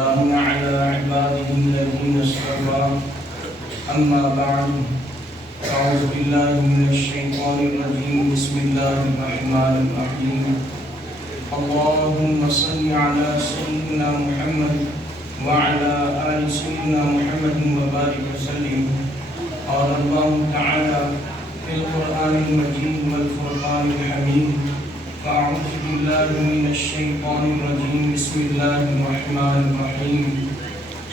سلام على عباده الذين اصطفى أما بعد أعوذ بالله من الشيطان الرجيم بسم الله الرحمن الرحيم اللهم صل على سيدنا محمد وعلى آل سيدنا محمد وبارك وسلم قال الله تعالى في القرآن المجيد والفرقان الحميد فأعوذ بالله من الشيطان الرجيم بسم الله الرحمن الرحيم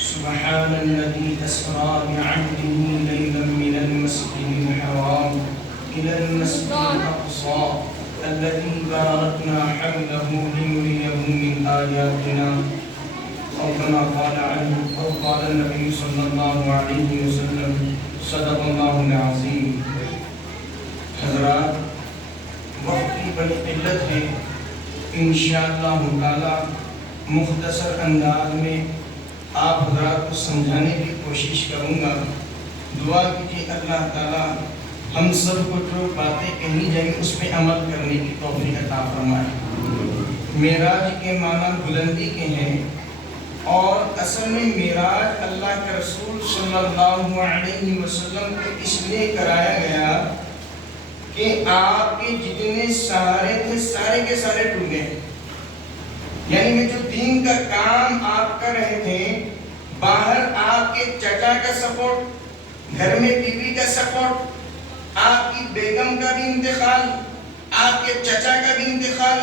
سبحان الذي أسرى بعبده ليلا من المسجد الحرام إلى المسجد الأقصى الذي باركنا حوله لنريه من آياتنا أو كما قال النبي صلى الله عليه وسلم صدق الله العظيم. حضرات، وقت کی بڑی قلت ہے، انشاءاللہ تعالی مختصر انداز میں آپ حضرات کو سمجھانے کی کوشش کروں گا. دعا کیجیے اللہ تعالی ہم سب کو جو باتیں کہی جائیں اس پہ عمل کرنے کی توفیق عطا فرمائے. معراج کے معنی بلندی کے ہیں، اور اصل میں معراج اللہ کے رسول صلی اللہ علیہ وسلم کو اس لیے کرایا گیا کہ آپ کے جتنے سہارے تھے سارے کے سارے ٹوٹ گئے. یعنی کہ جو دین کا کام آپ کر رہے تھے، باہر آپ کے چچا کا سپورٹ، گھر میں بیوی کا سپورٹ، آپ کی بیگم کا بھی انتقال، آپ کے چچا کا بھی انتقال.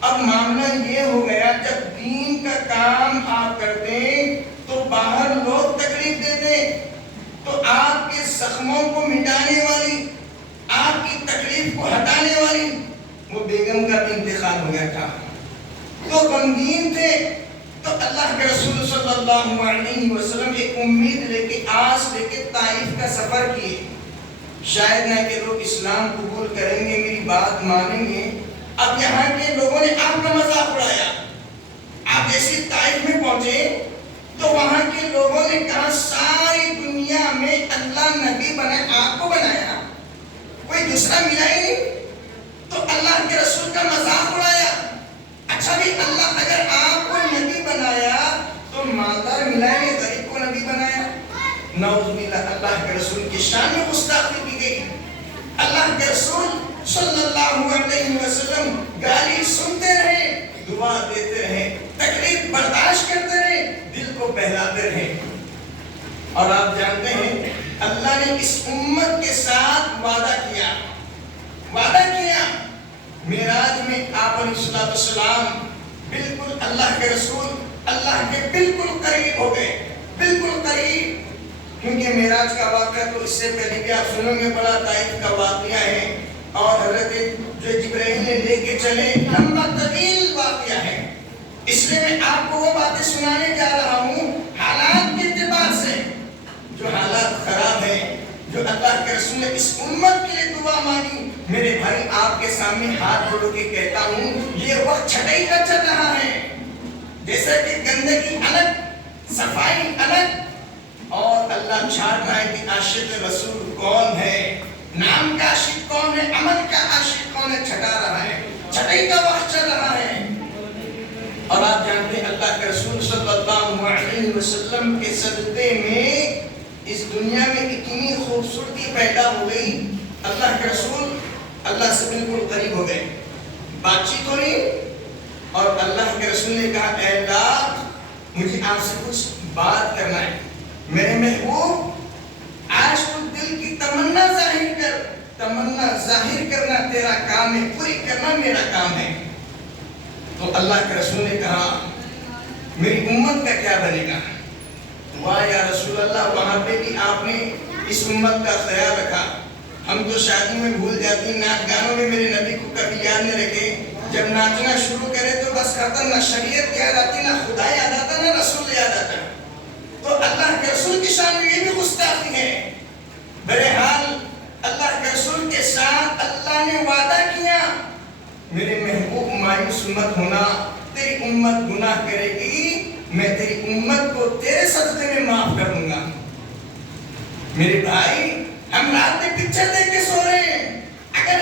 اب معاملہ یہ ہو گیا جب دین کا کام آپ کرتے تو باہر لوگ تکلیف دیتے، تو آپ کے زخموں کو مٹانے والی، آپ کی تکلیف کو ہٹانے والی وہ بیگم کا بھی انتقال ہو گیا تھا. تو غمگین تھے، تو اللہ کے رسول صلی اللہ علیہ وسلم ایک امید لے کے، آس لے کے طائف کا سفر کیے. شاید نہ کہ لوگ اسلام قبول کریں گے، میری بات مانیں گے. اب یہاں کے لوگوں نے آپ کا مذاق اڑایا. آپ جیسے طائف میں پہنچے تو وہاں کے لوگوں نے کہا ساری دنیا میں اللہ نبی بنایا، آپ کو بنایا، کوئی دوسرا ملا ہی نہیں. تو اللہ کے رسول کا مذاق اڑایا. اچھا بھی اللہ اگر آپ کو نبی بنایا تو مالدار ملائے نے غریب کو نبی بنایا. نعوذ باللہ، اللہ کے رسول کی شان میں گستاخی کی گئی. اللہ کے رسول صلی اللہ علیہ وسلم گالی سنتے رہے، دعا دیتے رہے، تکلیف برداشت کرتے رہے، دل کو بہلاتے رہے. اور آپ جانتے ہیں اللہ نے اس امت کے ساتھ وعدہ کیا معراج میں آپ علیہ السلام بالکل اللہ کے رسول اللہ کے بالکل قریب ہو گئے، بالکل قریب. کیونکہ معراج کا واقعہ تو اس سے پہلے بھی آپ سنیں گے، بڑا طائف کا واقعہ ہے، اور حضرت جو جبرائیل نے لے کے چلے، لمبا طویل واقعہ ہے. اس لیے میں آپ کو وہ باتیں سنانے جا رہا ہوں حالات کے اعتبار سے. جو حالات خراب ہیں، جو اللہ کے رسول نے اس امت کے لیے دعا مانگی، میرے بھائی آپ کے سامنے ہاتھ جوڑ کے کہتا ہوں یہ وقت چھٹائی کا چل رہا ہے. جیسا کہ گندگی الگ، صفائی الگ، اور اللہ چھاڑ رہا ہے کہ عاشق رسول کون ہے، نام کا عاشق کون ہے، عمل کا عاشق کون ہے، چھٹا رہا ہے، چھٹائی کا وقت چل رہا ہے. اور آپ جانتے ہیں اللہ کے رسول صلی اللہ علیہ وسلم کے صدقے میں اس دنیا میں اتنی خوبصورتی پیدا ہو گئی. اللہ کے رسول اللہ سے بالکل قریب ہو گئے، بات چیت ہو رہی، اور اللہ کے رسول نے کہا اے اللہ مجھے آپ سے کچھ بات کرنا ہے. میرے محبوب آج تو دل کی تمنا ظاہر کرنا تیرا کام ہے، پوری کرنا میرا کام ہے. تو اللہ کے رسول نے کہا میری امت کا کیا بنے گا؟ واہ یا رسول اللہ، وہاں پہ بھی آپ نے اس امت کا خیال رکھا. ہم تو شادی میں بھول جاتی، ناچ گانوں میں میرے نبی کو کبھی یاد نہیں رکھے. جب ناچنا شروع کرے تو بس ختم، نہ شریعت یاد آتی، نہ خدا یاد آتا، نہ رسول یاد آتا. تو اللہ کے رسول کی شان میں یہ بھی گستاخی ہے. بہرحال اللہ کے رسول کے ساتھ اللہ نے وعدہ کیا میرے محبوب مایوس مت ہونا، تیری امت گناہ کرے گی، میں تیری امت کو تیرے صدقے میں معاف کر دوں گا. میرے بھائی ہم رات میں پکچر دیکھ کے سو رہے ہیں. اگر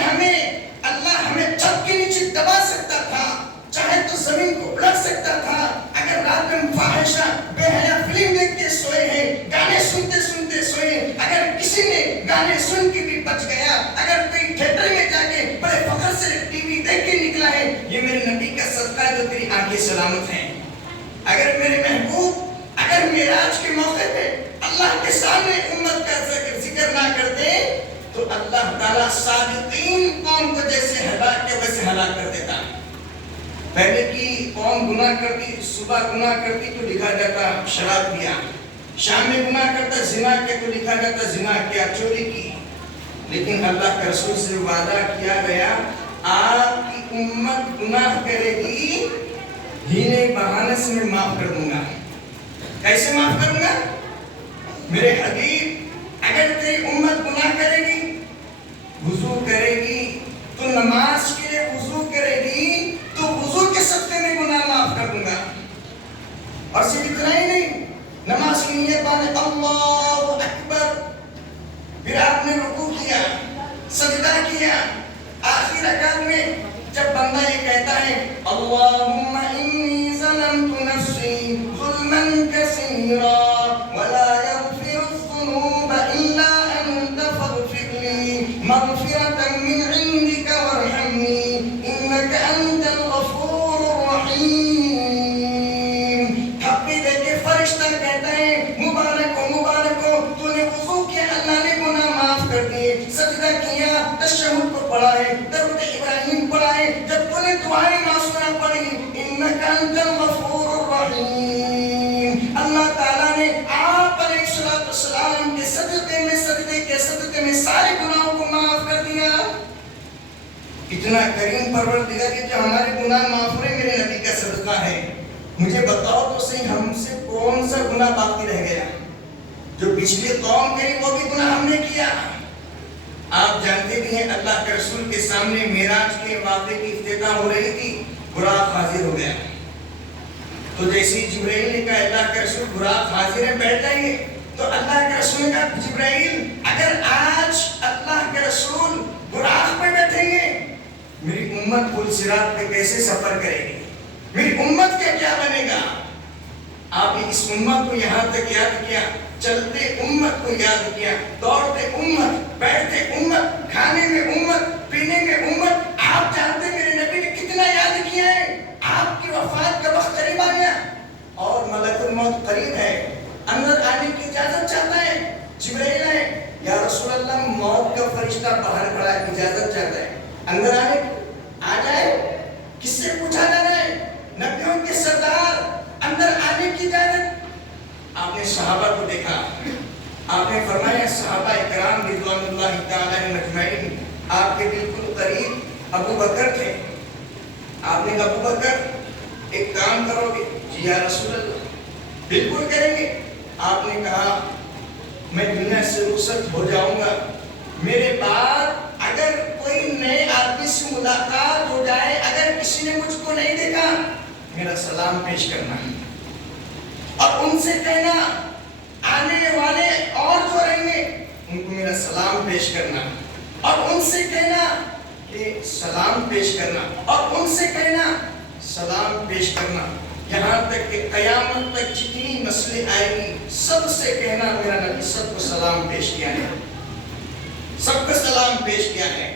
اللہ ہمیں چھت کے نیچے دبا سکتا تھا، چاہے تو زمین کو الٹ سکتا تھا. اگر رات میں فاحشہ بے حیا فلم دیکھ کے سوئے ہیں، گانے سنتے سنتے سوئے ہیں۔ اگر کسی نے گانے سن کے بھی بچ گیا، اگر کوئی تھیٹر میں جا کے بڑے فخر سے ٹی وی دیکھ کے نکلا ہے، یہ میرے نبی کا صدقہ ہے جو تیری آنکھیں سلامت ہیں۔ اگر میرے محبوب اگر معراج کے موقع پہ اللہ کے سامنے امت کا ذکر نہ کرتے تو اللہ تعالیٰ صادقین قوم کو جیسے ہلاک کیا ویسے ہلاک کر دیتا۔ پہلے کی قوم گناہ کرتی، صبح گناہ کرتی تو لکھا جاتا شراب پیا، شام میں گناہ کرتا زنا کیا تو لکھا جاتا زنا کیا، چوری کی۔ لیکن اللہ کے رسول سے وعدہ کیا گیا آپ کی امت گناہ کرے گی، ہینے بہانے سے میں معاف کر دوں گا۔ کیسے معاف کروں گا؟ میرے حبیب اگر تیری امت گناہ کرے گی، وضو کرے گی تو نماز کے لیے وضو کرے گی تو وضو کے صدقے میں گناہ معاف کر دوں گا۔ اور صرف اتنا ہی نہیں، نماز کی نیت باندھے اللہ اکبر، پھر آپ نے رکوع کیا، سجدہ کیا، آخری رکعت میں جب بندہ یہ کہتا ہے اللہم انی ظلمت نفسی ظلما کثیرا ولا یغفر الذنوب الا انت فاغفر لی مغفرۃ من عندک وارحمنی انک انت الغفور الرحیم۔ تھپ بھی دے کے فرشتہ کہتا ہے مبارک ہو مبارک ہو، تو نے وضو کیا اللہ نے گناہ معاف کر دیے، سجدہ کیا، تشہد کو پڑھا ہے، درود ابراہیم پڑھا ہے، جب تو نے دعائیں معصومہ پڑھی انک انت الغفور الرحیم، اللہ تعالیٰ نے آپ علیہ السلام کے صدقے میں سجدے کے صدقے میں سارے گناہوں کو معاف کر دیا۔ اتنا کریم پروردگار کہ جو ہمارے گناہ معاف ہوئے میرے نبی کا صدقہ ہے۔ مجھے بتاؤ تو صحیح ہم سے کون سا گناہ باقی رہ گیا؟ جو پچھلی قوم کری وہ بھی گناہ ہم نے کیا۔ آپ جانتے بھی ہیں اللہ کے رسول کے سامنے معراج کے واقعے کی افتتاح ہو رہی تھی، براق حاضر ہو گیا۔ تو جیسے جبرائیل نے کہا اللہ کے رسول براق حاضر ہے بیٹھ جائیے، تو اللہ کے رسول نے کہا جبرائیل اگر آج اللہ کے رسول براق پہ بیٹھیں گے میری امت پل صراط پہ کیسے سفر کرے گی، میری امت کا کیا بنے گا؟ آپ نے اس امت کو یہاں تک یاد کیا، چلتے امت کو یاد کیا، دوڑتے امت، بیٹھتے امت، کھانے میں امت، پینے میں امت۔ آپ جانتے میرے نبی نے کتنا یاد کیا ہے۔ آپ کی وفات کا وقت قریب آ گیا اور ملک الموت قریب ہے، اندر آنے کی اجازت چاہتا ہے۔ جبرائیل ہے یا رسول اللہ موت کا فرشتہ باہر کھڑا ہے، اجازت چاہتا ہے اندر آنے کی، آ جائے۔ کس سے پوچھا جانا ہے؟ نبیوں کے سردار، اندر آنے کی اجازت۔ آپ نے صحابہ کو دیکھا، آپ نے فرمایا صحابہ اکرام رضوان اللہ تعالی علیہم اجمعین آپ کے بالکل قریب ابو بکر تھے۔ آپ نے کہا ابو بکر ایک کام کرو گے؟ جی یا رسول اللہ بالکل کریں گے۔ آپ نے کہا میں دنیا سے رخصت ہو جاؤں گا، میرے بعد اگر کوئی نئے آدمی سے ملاقات ہو جائے، اگر کسی نے مجھ کو نہیں دیکھا میرا سلام پیش کرنا اور ان سے کہنا آنے والے اور جو رہیں گے ان کو میرا سلام پیش کرنا اور ان سے کہنا کہ سلام پیش کرنا اور ان سے کہنا سلام پیش کرنا، یہاں تک کہ قیامت تک جتنی نسلیں آئے گی سب سے کہنا میرا نبی سب کو سلام پیش کیا ہے، سب کو سلام پیش کیا ہے۔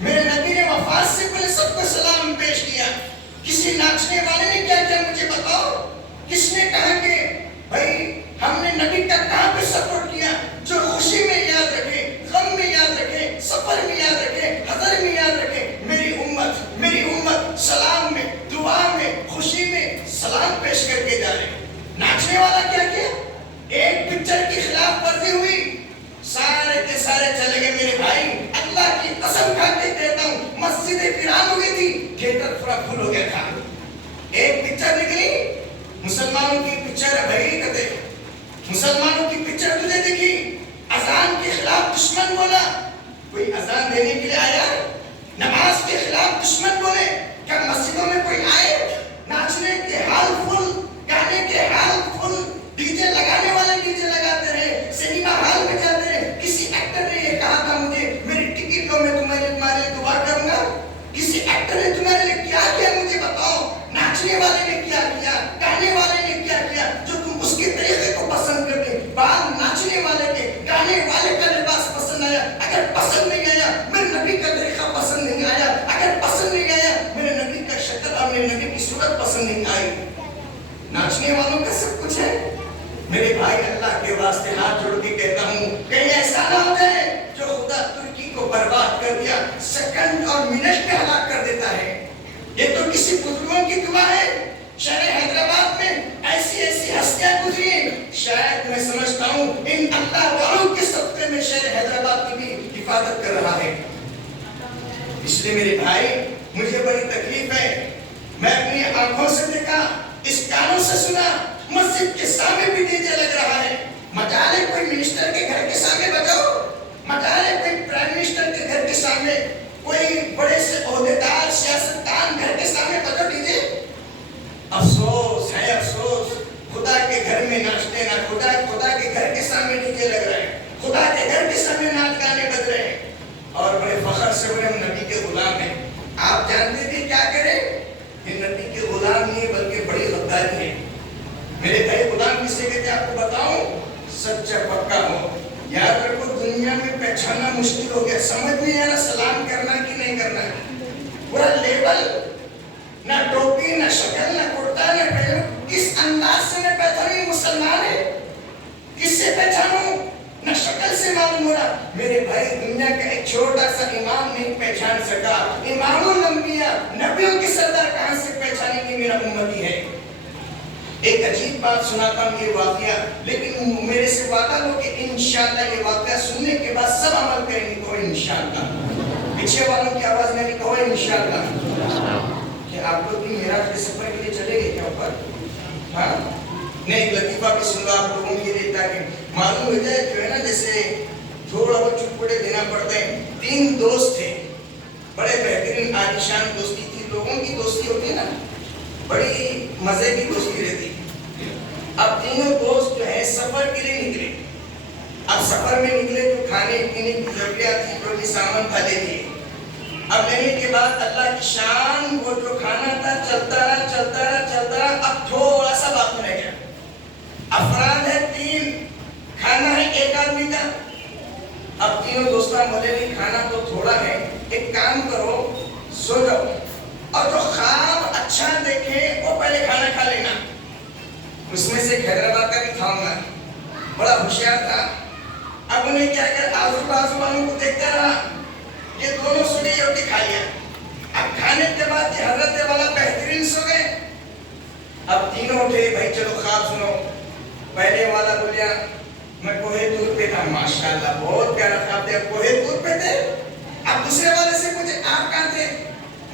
میرے نبی نے وفات سے پہلے سب کو سلام پیش کیا۔ کسی ناچنے والے نے کیا کیا مجھے بتاؤ؟ کس نے کہا کہ بھائی ہم نے نبی کا کہاں پہ سپورٹ کیا؟ جو خوشی میں یاد رکھے، غم میں یاد رکھے، سفر میں یاد رکھے، حضر میں یاد رکھے، میری امت سلام میں، دعا میں، خوشی میں سلام پیش کر کے جا رہے۔ ناچنے والا کیا کیا؟ ایک پکچر کی خلاف ورزی ہوئی، سارے کے سارے چلے گئے۔ میرے بھائی اللہ کی قسم کھا کے کہتا ہوں مسجدیں ویران ہو گئی تھی، تھیٹر پورا فل ہو گیا تھا۔ ایک پکچر نکلی مسلمانوں کی پکچر ہے بھائی، کہتے مسلمانوں کی پکچر تجھے دیکھی، اذان کے خلاف دشمن بولا، کوئی اذان دینے کے لیے آیا؟ نماز کے خلاف دشمن بولے، کیا مسجدوں میں کوئی آئے؟ ناچنے کے حال فل، گانے کے حال فل، ڈی جے لگانے والے ڈی جے لگاتے رہے، سینما ہال میں جاتے رہے۔ کسی ایکٹر نے یہ کہا تھا مجھے میری ٹکٹ کو میں تمہارے لیے دعا کروں گا؟ کسی ایکٹر نے تمہارے لیے کیا کیا مجھے بتاؤ؟ ناچنے والے نے کیا کیا؟ گانے والے نے کیا کیا؟ ناچنے والوں کا سب کچھ ہے۔ میرے بھائی اللہ کے واسطے ہاتھ جوڑ کے کہتا ہوں کہیں ایسا نہ ہو جائے جو خدا ترکی کو برباد کر دیا، سیکنڈ اور منٹ میں ہلاک کر دیتا ہے۔ یہ تو کسی بزرگوں کی دعا ہے۔ شہر حیدرآباد میں ایسی ایسی ہستیاں گزری ہیں، شاید میں سمجھتا ہوں ان اللہ والوں کے صدقے میں شہر حیدرآباد کی بھی حفاظت کر رہا ہے۔ اس لیے میرے بھائی مجھے بڑی تکلیف ہے، میں اپنی آنکھوں سے دیکھا، اس کانوں سے سنا، مسجد کے سامنے بھی ڈی جے لگ رہا ہے۔ مجالے کوئی منسٹر کے گھر کے سامنے بجاؤ، مجالے کوئی پرائم منسٹر کے گھر کے سامنے، کوئی بڑے سے عہدیدار سیاستدان گھر کے سامنے بجاؤ ڈی جے۔ افسوس ہے افسوس، خدا کے گھر میں ناچتے نہ، خدا کے گھر کے سامنے ڈی جے لگ رہے ہیں، خدا کے گھر کے سامنے ناچ گانے بج رہے ہیں، اور بڑے فخر سے بڑے ہم نبی کے غلام ہیں۔ آپ جانتے تھے کیا کریں؟ یہ نبی کے غلام نہیں بلکہ بڑی غداری ہے۔ میرے بھائی غلام کسے کہتے ہیں آپ کو بتاؤں؟ سچا پکا ہو۔ یاد رکھو دنیا میں پہچاننا مشکل ہو گیا، سمجھ نہیں آ رہا سلام کرنا کہ نہیں کرنا۔ پورا لیبل، نہ ٹوپی نہ شکل نہ کرتا نہ پہلو، کس انداز سے میں پہچانوں یہ مسلمان ہے؟ کس سے پہچانوں؟ نہ شکل سے معلوم ہو رہا۔ میرے بھائی دنیا کا ایک چھوٹا سا امام نہیں پہچان سکا، امام الانبیاء نبیوں کے سردار کہاں سے پہچانے کی میرا امتی ہے۔ ایک عجیب بات سناتا ہوں یہ واقعہ، لیکن میرے سے وعدہ لو کہ انشاءاللہ یہ واقعہ سننے کے بعد سب عمل کریں گے، کہو انشاءاللہ۔ پیچھے والوں کی آواز میں بھی کہو انشاءاللہ۔ کہ آپ لوگ بھی معراج کے سفر کے لیے چلے گئے کیا اوپر؟ ہاں نہیں، ایک لطیفہ بھی سن لو آپ لوگوں کے لیے تاکہ معلوم ہو جائے، جو ہے نا جیسے تھوڑا بہت چٹپٹے دینا پڑتا ہے۔ 3 دوست تھے، بڑے بہترین عالیشان دوستی تھی، لوگوں کی دوستی ہوتی ہے نا بڑی مزے کی دوستی رہتی۔ اب تینوں دوست جو ہے سفر کے لیے نکلے۔ اب سفر میں نکلے جو کھانے پینے کی ضروریات تھی، جو بھی سامان تھا لے لیے۔ اب لینے کے بعد اللہ کی شان، وہ جو کھانا تھا چلتا رہا، اب تھوڑا سا باقی رہ گیا۔ افراد ہے 3، کھانا ہے 1 آدمی کا۔ اب تینوں دوستاں بولے نہیں کھانا تو تھوڑا ہے، ایک کام کرو سو جاؤ، اور جو خواب اچھا دیکھے وہ پہلے کھانا کھا لینا۔ اس میں سے حیدرآباد کا بھی کھاؤں گا، بڑا ہوشیار تھا۔ اب انہیں کیا کر آزو بازو والوں کو دیکھتا رہا، یہ دونوں سنی روٹی کھا لیا۔ اب کھانے کے بعد یہ حضرت والا بہترین سو گئے۔ اب تینوں اٹھے، بھائی چلو خواب سنو۔ پہلے والا بولیا میں کوہ طور پہ تھا، ماشاءاللہ بہت پیارا خواب تھا، کوہ طور پہ تھے۔ اب دوسرے والے سے پوچھے آپ کہاں تھے؟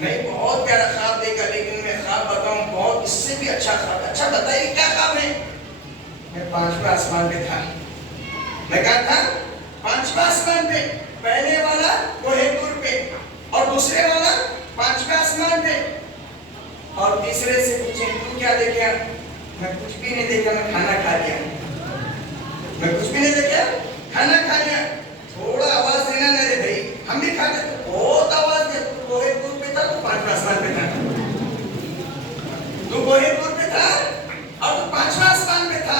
نہیں بہت پیارا خواب دیکھا، لیکن میں خواب بتاؤں بہت اس سے بھی اچھا خواب ہے۔ اچھا بتائیے کیا خواب ہے؟ میں 5ویں آسمان پہ تھا۔ میں کہا تھا 5ویں آسمان پہ، پہلے والا کوہ طور پہ اور دوسرے والا 5ویں آسمان پہ۔ اور تیسرے سے پوچھیں تو کیا دیکھا؟ میں کچھ بھی نہیں دیکھا، میں کھانا کھا لیا۔ میں کچھ بھی نہیں دیکھا، کھانا کھا لیا۔ تھوڑا آواز دینا میرے بھائی، ہم بھی کھاتے تو بہت آواز دیا۔ تو کوہ طور پہ تھا تو 5ویں آسمان پہ تھا، تو کوہ طور پہ تھا اور تو 5ویں آسمان پہ تھا۔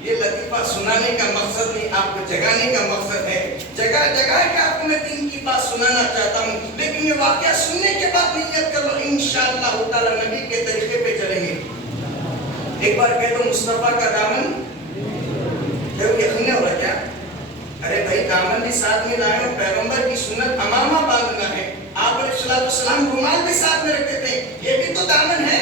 یہ لطیفہ سنانے کا مقصد نہیں، آپ کو جگانے کا مقصد ہے۔ جگہ جگہ کہ آپ کو میں دین کی بات سنانا چاہتا ہوں، لیکن یہ واقعہ سننے کے بعد نیت کر لو انشاءاللہ تعالی نبی کے طریقے پہ چلیں گے۔ ایک بار کہہ دو مصطفیٰ کا دامن، پھر یقین ہو رہا کیا؟ ارے بھائی دامن بھی ساتھ میں لائے، پیغمبر کی سنت امامہ باندھنا ہے۔ آپ علیہ السلام رومال بھی ساتھ میں رکھتے تھے، یہ بھی تو دامن ہے۔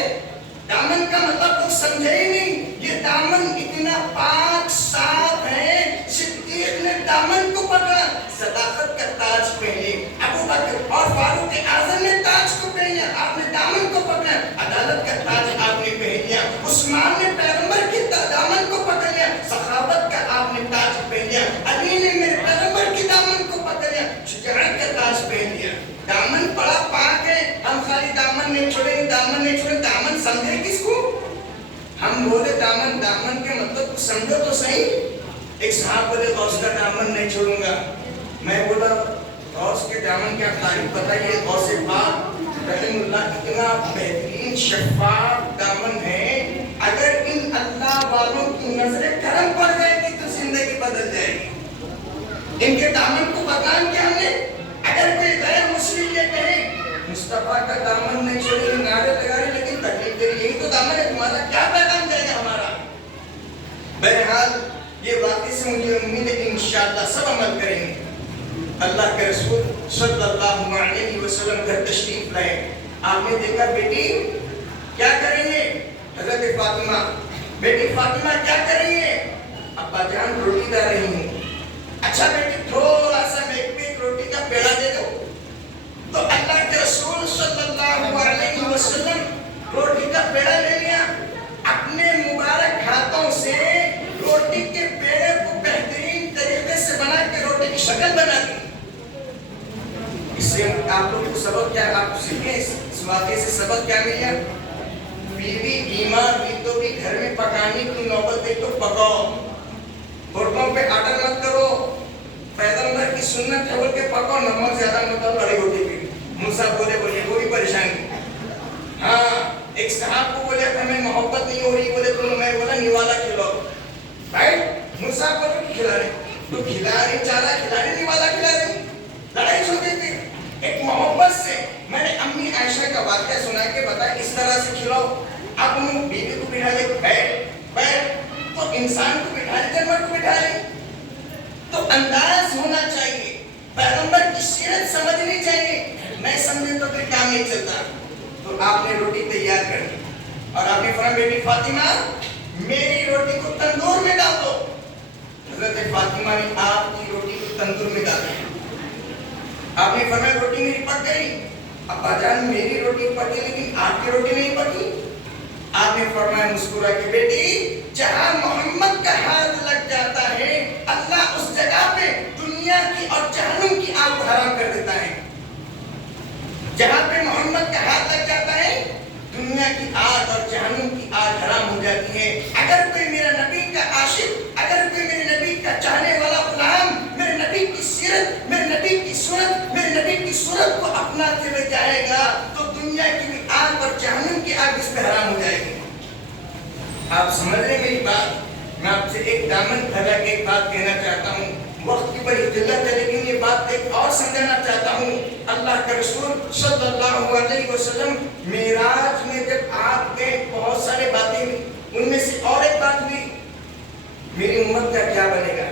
دامن کا مطلب کچھ سمجھے ہی نہیں، یہ دامن اتنا پاک صاف ہے۔ صدیق نے دامن کو پکڑا، صداقت کا تاج پہنے، ابو بکر اور فاروق اعظم نے تاج کو پہنا، آپ نے دامن کو پکڑا، عدالت کا تاج آپ نے پہن لیا۔ عثمان نے پیغمبر کے دامن کو پکڑ لیا، سخاوت کا آپ نے تاج پہن لیا۔ علی نے میرے پیغمبر کے دامن کو پکڑ لیا، شجاعت کا تاج پہن لیا۔ دامن بڑا پاک ہے، ہم خالی دامن نہیں چھوڑیں گے، دامن نہیں چھوڑیں، دامن سمجھے کس کو؟ ہم بولے دامن، دامن کے مطلب کچھ سمجھو تو صحیح۔ ایک صاحب بولے غوث کا دامن نہیں چھوڑوں گا۔ میں بولا غوث کے دامن کیا تعریف بتائیے، غوث پاک رحم اللہ اتنا بہترین شفاف دامن ہے، اگر ان اللہ والوں کی نظر کرم پڑ جائے گی تو زندگی بدل جائے گی۔ ان کے دامن کو بدنام کیا ہم نے؟ اگر کوئی غیر مسلم یہ کہے مصطفیٰ کا دامن نہیں چھوڑیں گے، نعرے لگا رہے لیکن تکلیف دے رہی، یہی تو دامن ہے تمہارا، کیا پیغام جائے گا ہمارا؟ سے مجھے امید ہے انشاءاللہ سب عمل کریں گے. اللہ کے رسول صلی اللہ علیہ وسلم گھر تشریف لائے. آپ نے دیکھا بیٹی کیا کریں گے؟ حضرت فاطمہ بیٹی فاطمہ کیا کریں گے؟ ابا جان روٹی لا رہی ہوں. اچھا بیٹی تھوڑا سا ایک روٹی کا پیڑا دے دو. تو اللہ کے رسول صلی اللہ علیہ وسلم روٹی کا پیڑا لے لیا. اپنے مبارک ہاتھوں سے روٹی کے پیڑے کو بہترین طریقے سے بنا کے روٹی کی شکل بنا دی. اس سے آپ لوگ کو سبق کیا آپ سیکھیں؟ اس واقعے سے سبق کیا ملا؟ بیوی بیمار ہوئی تو بھی گھر میں پکانے کی نوبت ہے تو پکاؤ. برتنوں پہ آرڈر مت کرو. پیغمبر کی سنت ہے بول کے پکاؤ. نمک زیادہ مت ڈالو بڑی روٹی پہ. موسیٰ بولے وہ بھی پریشانی. ہاں ایک صاحب کو بولے ہمیں محبت نہیں ہو رہی, بولے تو میں بولا نیوالا کھلاؤ. رائٹ موسیٰ بولے کہ کھلا رہے تو کھلا رہے چارہ کھلا رہے نیوالا کھلا رہے. لڑائی ہوتی تھی ایک محبت سے. میں نے امی عائشہ کا واقعہ سنا کے بتایا اس طرح سے کھلاؤ. اب انہوں بیوی کو بٹھا لے بیٹھ تو انسان کو بٹھا لے جانور کو بٹھا لے. تو انداز ہونا چاہیے. پیغمبر کی سیرت سمجھنی چاہیے. نہیں سمجھے تو پھر کام نہیں چلتا. تو آپ نے روٹی تیار کر دی اور آپ نے فرمایا بیٹی فاطمہ میری روٹی کو تندور میں ڈال دو. حضرت فاطمہ نے آپ کی روٹی کو تندور میں ڈالا. آپ نے فرمایا روٹی میری پک گئی. ابا جان میری روٹی پکی لیکن آپ کی روٹی نہیں پکی. آپ نے فرمایا مسکرا کے بیٹی جہاں محمد کا ہاتھ لگ جاتا ہے اللہ اس جگہ پہ دنیا کی اور جہنم کی آگ حرام کر دیتا ہے. جہاں پہ محمد کا ہاتھ لگ جاتا ہے دنیا کی آگ اور جہنم کی آگ حرام ہو جاتی ہے. اگر کوئی میرا نبی کا عاشق, اگر کوئی میرے نبی کا چاہنے والا غلام میرے نبی کی سیرت, میرے نبی کی سنت, میرے نبی کی صورت کو اپناتے ہوئے جائے گا تو دنیا کی بھی آگ اور جہنم کی آگ اس پہ حرام ہو جائے گی. آپ سمجھ رہے میری بات؟ میں آپ سے ایک دامن پھیلا کے ایک بات کہنا چاہتا ہوں. وقت کی بڑی قلت ہے لیکن یہ بات ایک اور سمجھانا چاہتا ہوں. اللہ کے رسول صلی اللہ علیہ وسلم معراج میں جب آپ کے بہت سارے باتیں ہوئی ان میں سے اور ایک بات ہوئی میری امت کا کیا بنے گا.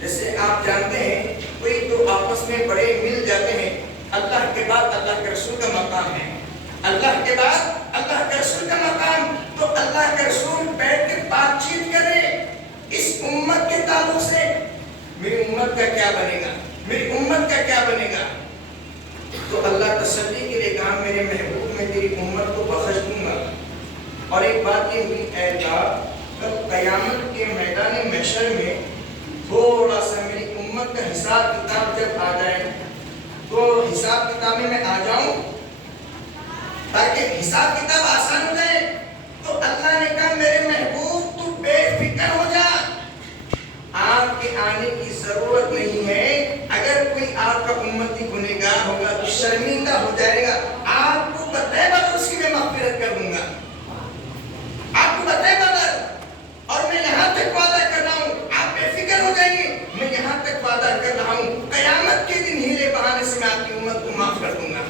جیسے آپ جانتے ہیں کوئی تو آپس میں بڑے مل جاتے ہیں. اللہ کے بعد اللہ کے رسول کا مقام ہے. اللہ کے بعد اللہ کے رسول کا مقام. تو اللہ کے رسول بیٹھ کے بات چیت کرے اس امت کے تعلق سے میری امت کا کیا بنے گا, میری امت کا کیا بنے گا. تو اللہ تسلی کے لیے کہا میرے محبوب میں تیری امت کو بخش دوں گا. اور ایک بات یہ ہوئی اے اللہ کل قیامت کے میدان محشر میں تھوڑا سا میری امت کا حساب کتاب جب آ جائے تو حساب کتاب میں آ جاؤں تاکہ حساب کتاب آسان ہو جائے. تو اللہ نے کہا میرے محبوب تو بے فکر ہو جا, آپ کے آنے کی ضرورت نہیں ہے. اگر کوئی آپ کا امتی گنہگار ہوگا تو شرمندہ ہو جائے گا. آپ کو بتائے بغیر اس کی میں مغفرت کر دوں گا. آپ کو بتائے بغیر. اور میں یہاں تک وعدہ کر رہا ہوں آپ بے فکر ہو جائیے. میں یہاں تک وعدہ کر رہا ہوں قیامت کے دن ہیلے بہانے سے میں آپ کی امت کو معاف کر دوں گا.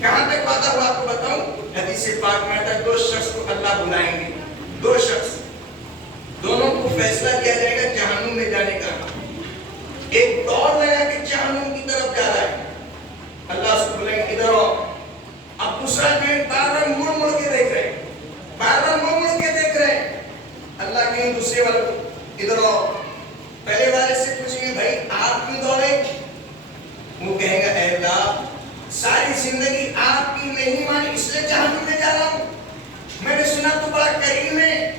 کہاں تک وعدہ ہوا آپ کو بتاؤں. حدیث پاک میں آتا ہے 2 شخص کو اللہ بلائیں گے. 2 شخص, دونوں کو فیصلہ کیا جائے گا جہنم میں جانے کا. ایک دوڑ لگا کہ جہنم کی طرف جا رہا ہے. اللہ اس کو بلائیں گے ادھر آؤ. اب دوسرا جو ہے بار بار مڑ مڑ کے دیکھ رہے, بار بار مڑ مڑ کے دیکھ رہے. اللہ کہیں دوسرے والے کو ادھر آؤ. پہلے والے سے پوچھیں گے بھائی آپ کیوں دوڑے. وہ کہے گا اے اللہ ساری زندگی آپ کی نہیں مانی اس لیے جہنم میں جا رہا ہوں. میں نے سنا تو بڑا کریم ہے,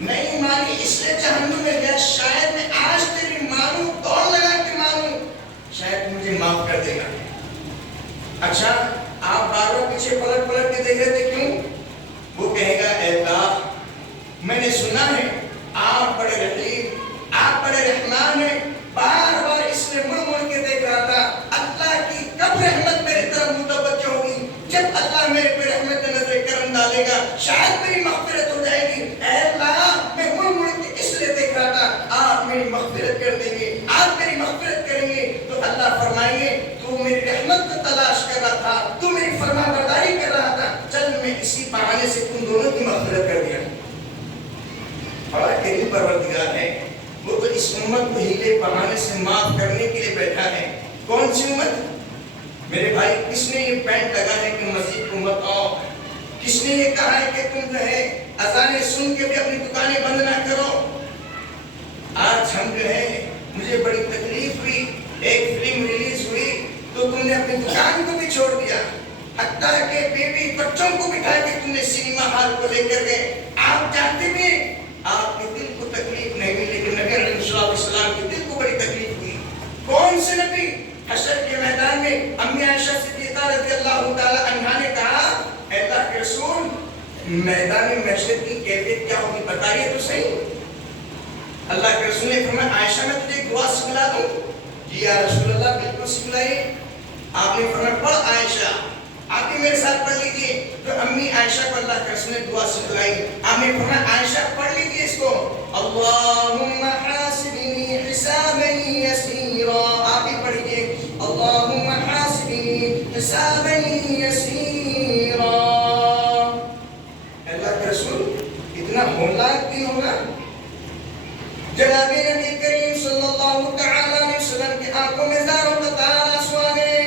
نہیں مانی اس لیے جہنم میں گیا. شاید میں آج تیری مانوں, دوڑ لگا کے مانوں, شاید مجھے معاف کر دے گا. اچھا آپ بار بار پیچھے پلٹ پلٹ کے دیکھ رہے تھے کیوں. وہ کہے گا اے اللہ میں نے سنا ہے آپ بڑے رحیم, آپ بڑے رحمان ہیں. بار بار اس نے مڑ مڑ کے دیکھ رہا تھا اللہ کی کب رحمت میری طرف متوجہ ہوگی. جب اللہ میرے پہ رحمت نظر کرم ڈالے گا شاید میری مغفرت ہو جائے گی. اے اللہ میں مڑ مڑ کے اس لیے دیکھ رہا تھا آپ میری مغفرت کر دیں گے, آپ میری مغفرت کریں گے. تو اللہ فرمائیں گے تو میری رحمت کو تلاش کر رہا تھا, تو میری فرما برداری کر رہا تھا, چل میں اسی بہانے سے تم دونوں کی مغفرت کر دیا. بڑا کریم پروردگار ہے. وہ تو اس امت کو ہیلے بہانے سے معاف کرنے کے لیے بیٹھا ہے۔ کون سی امت؟ میرے بھائی، کس نے یہ پینٹ لگا ہے کہ مسجد کو مت آؤ؟ کس نے یہ کہا ہے کہ تم جو ہے اذانیں سن کے بھی اپنی دکانیں بند نہ کرو؟ آج ہم جو ہے، مجھے بڑی تکلیف ہوئی، ایک فلم ریلیز ہوئی تو تم نے اپنی دکان کو بھی چھوڑ دیا، حتیٰ کہ بیوی بچوں کو بٹھا کے تم نے سینما ہال کو لے کر گئے۔ آپ جانتے بھی آپ کے دل کو تکلیف نہیں ہوئی، لیکن نبی علیہ السلام کے دل کو بڑی تکلیف ہوئی۔ کون سے نبی؟ حشر کے میدان میں امی عائشہ صدیقہ رضی اللہ تعالی عنہا نے کہا، اے اللہ کے رسول، میدان محشر کی کیفیت کیا ہوگی بتائیے تو صحیح۔ اللہ کے رسول نے فرمایا، عائشہ میں تجھے ایک دعا سکھلا دوں؟ جی یا رسول اللہ، بالکل سکھلائیے۔ آپ نے فرمایا، پڑھ عائشہ، آپ بھی میرے ساتھ پڑھ لیجئے۔ تو امی عائشہ کو اللہ کے رسول نے دعا سکھلائی۔ آپ نے فرمایا، عائشہ پڑھ لیجئے اس کو، اللہم حاسبنی حسابا یسیرا۔ آپ بھی پڑھیے، اللہم حاسبنی حسابا یسیرا۔ اللہ کے رسول، اتنا ہولناک دن ہوگا؟ جناب نبی کریم صلی اللہ تعالی علیہ وسلم کی آنکھوں میں زاروں کا تارا سوا گئے۔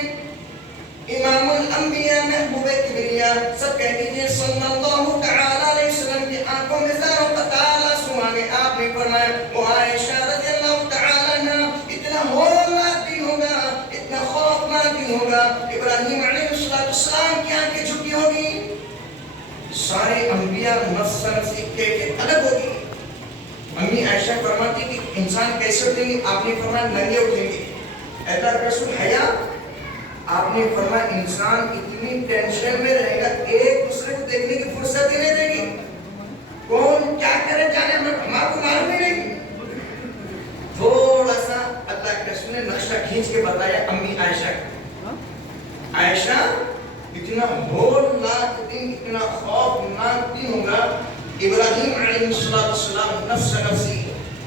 امام الانبیاء محبوب کبریا، سب کہہ دیجئے صلی اللہ تعالی علیہ وسلم کی آنکھوں میں زاروں کا تارا سوا گئے۔ آپ نے فرمایا، وہ عائشہ رضی اللہ تعالی عنہ، اتنا ہولناک دن ہوگا، اتنا خوفناک دن ہوگا، ابراہیم علیہ السلام کی آنکھیں جھکی ہوگی، سارے انبیاء نفس نفسی کیفیت الگ ہوگی۔ امی عائشہ فرماتی کہ انسان کیسے اٹھیں گے؟ آپ نے فرمایا ننگے اٹھیں گے۔ اللہ کے رسول حیا؟ آپ نے فرمایا انسان اتنی ٹینشن میں رہے گا، ایک دوسرے کو دیکھنے کی فرصت ہی نہیں دے گی، کون کیا کرے جانے ہمارے کو معلوم ہی نہیں۔ تھوڑا سا اللہ کے رسول نے نقشہ کھینچ کے بتایا امی عائشہ کو، عائشہ اتنا ہولناک دن، اتنا خوفناک دن ہوگا، ابراہیم علیہ السلام نفس نفسی،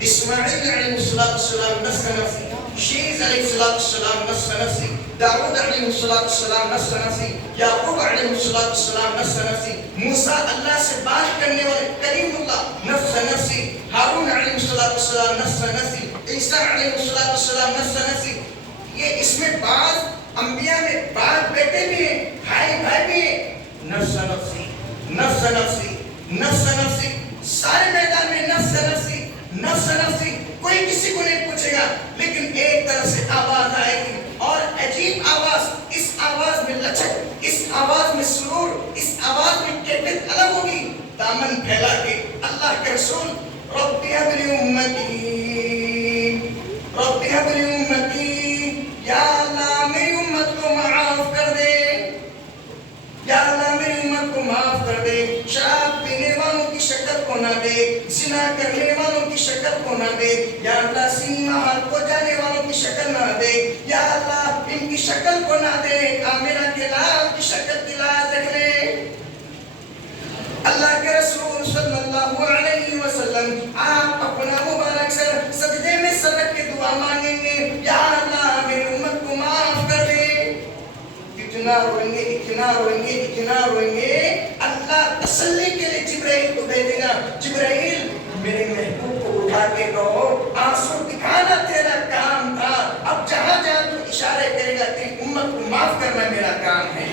اسماعیل علیہ السلام نفس نفسی، شیز علیہ السلام نفس نفسی، داؤد علیہ السلام نفس نفسی، یعقوب علیہ السلام نفس نفسی، موسیٰ اللہ سے بات کرنے والے کریم اللہ نفس نفسی، ہارون علیہ السلام نفس نفسی، عیسیٰ علیہ السلام نفس نفسی۔ یہ اس میں بعض انبیاء میں بعض بیٹے بھی ہیں، بھائی بھی ہیں، نفس نفسی نفس نفسی نفس نفسی، سارے میدان میں نفس نفسی نفس نفسی، کوئی کسی کو نہیں پوچھے گا، لیکن ایک طرف سے آواز آئے گی اور عجیب آواز، اس آواز میں لچک، اس آواز میں سرور، اس آواز میں کیفیت الگ ہوگی۔ دامن پھیلا کے اللہ کے رسول، رب هب لي امتی، رب هب لي امتی، یا اللہ میری امت کو معاف کر دے، یا اللہ میری امت کو معاف کر دے، شراب پینے والوں کی شکل کو نہ دے، زنا کرنے والوں کی شکل کو نہ دے، یا اللہ سینما ہال کو جانے والوں کی شکل نہ دے، یا اللہ ان کی شکل کو نہ دے، آمنہ کے لال کی شکل کی لاز رکھ لے۔ اللہ کے رسول صلی اللہ علیہ وسلم آپ اپنا مبارک سر سجدے میں سر رکھ کے دعا مانگیں گے، یا اللہ میری امت کو معاف کر دے۔ اتنا روئیں گے، اتنا روئیں گے، اتنا روئیں گے، اللہ تسلی کے لیے جبرائیل کو بھیجے گا، جبرائیل میرے محبوب کو اٹھا کے کہو آنسو دکھانا تیرا کام تھا، اب جہاں جہاں تو اشارے کرے گا تیری امت کو معاف کرنا میرا کام ہے۔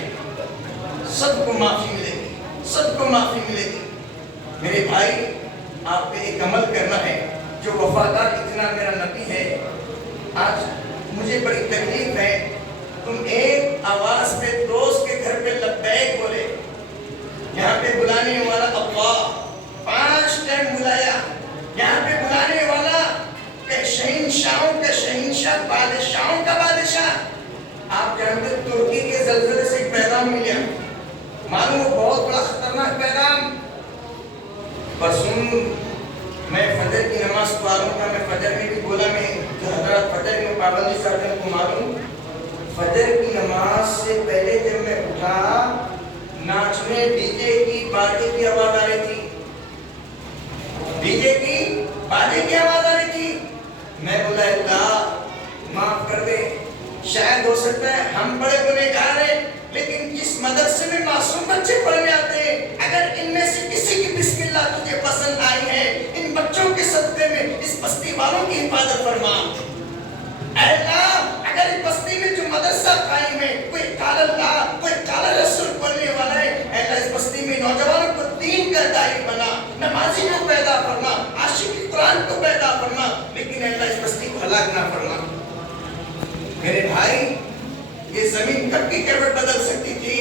سب کو معافی ملے گی، سب کو معافی ملے گی۔ میرے بھائی، آپ پہ ایک عمل کرنا ہے، جو وفادار اتنا میرا نبی ہے، آج مجھے بڑی تکلیف ہے، تم ایک آواز پہ دوست کے گھر پہ لبیک بولے، یہاں پہ بلانے والا اللہ 5 ٹائم بلایا، یہاں پہ بلانے والا کہ شہنشاہوں کا شہنشاہ، بادشاہوں کا بادشاہ۔ آپ جانتے ترکی کے زلزلے سے ایک پیغام ملیا، معلوم وہ بہت بڑا خطرناک پیغام، پرسوں میں فجر کی نماز پڑھوں گا، میں فجر میں بھی بولا، میں جو حضرات فجر میں پابندی کرتے ہیں کو معلوم، فجر کی نماز سے پہلے جب میں اٹھا، ناچنے ڈی جے کی بازے کی آواز آ رہی تھی، ڈی جے کی بازے کی آواز آ رہی تھی۔ میں بولا اللہ معاف کر دے، شاید ہو سکتا ہے ہم بڑے گنہگار ہیں، لیکن جس مدرسے میں معصوم بچے پڑھنے آتے ہیں، اگر ان میں سے کسی کی بسم اللہ تجھے پسند آئی ہے، ان بچوں کے صدقے میں اس بستی والوں کی زمین کب کی کروٹ بدل سکتی تھی،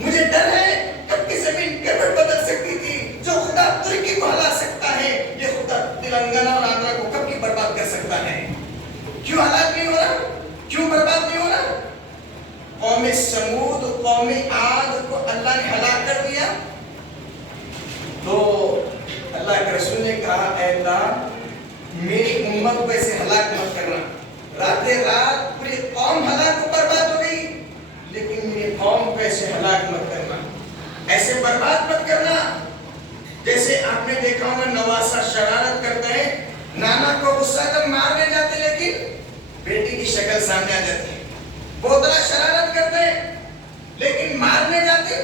مجھے ڈر ہے کب کی زمین کروٹ بدل سکتی تھی۔ جو خدا ترکی کو ہلا سکتا ہے، یہ خدا تلنگانہ اور آندھرا کو کب کی برباد کر سکتا ہے۔ کیوں ہلاک نہیں ہو رہا، کیوں برباد نہیں ہو رہا؟ قوم سمود، قوم عاد کو اللہ نے ہلاک کر دیا، تو اللہ کے رسول نے کہا اے اللہ میری امت کو ایسے ہلاک مت کرنا۔ رات رات پوری قوم ہلاک و برباد ہو گئی، لیکن میری قوم کو ایسے ہلاک مت کرنا، ایسے برباد مت کرنا۔ جیسے آپ نے دیکھا ہوگا نواسا شرارت کرتے ہیں، نانا کو غصہ کر مارنے جاتے لیکن بیٹی کی شکل سامنے آ جاتی ہے۔ بہت شرارت کرتے ہیں لیکن مارنے جاتے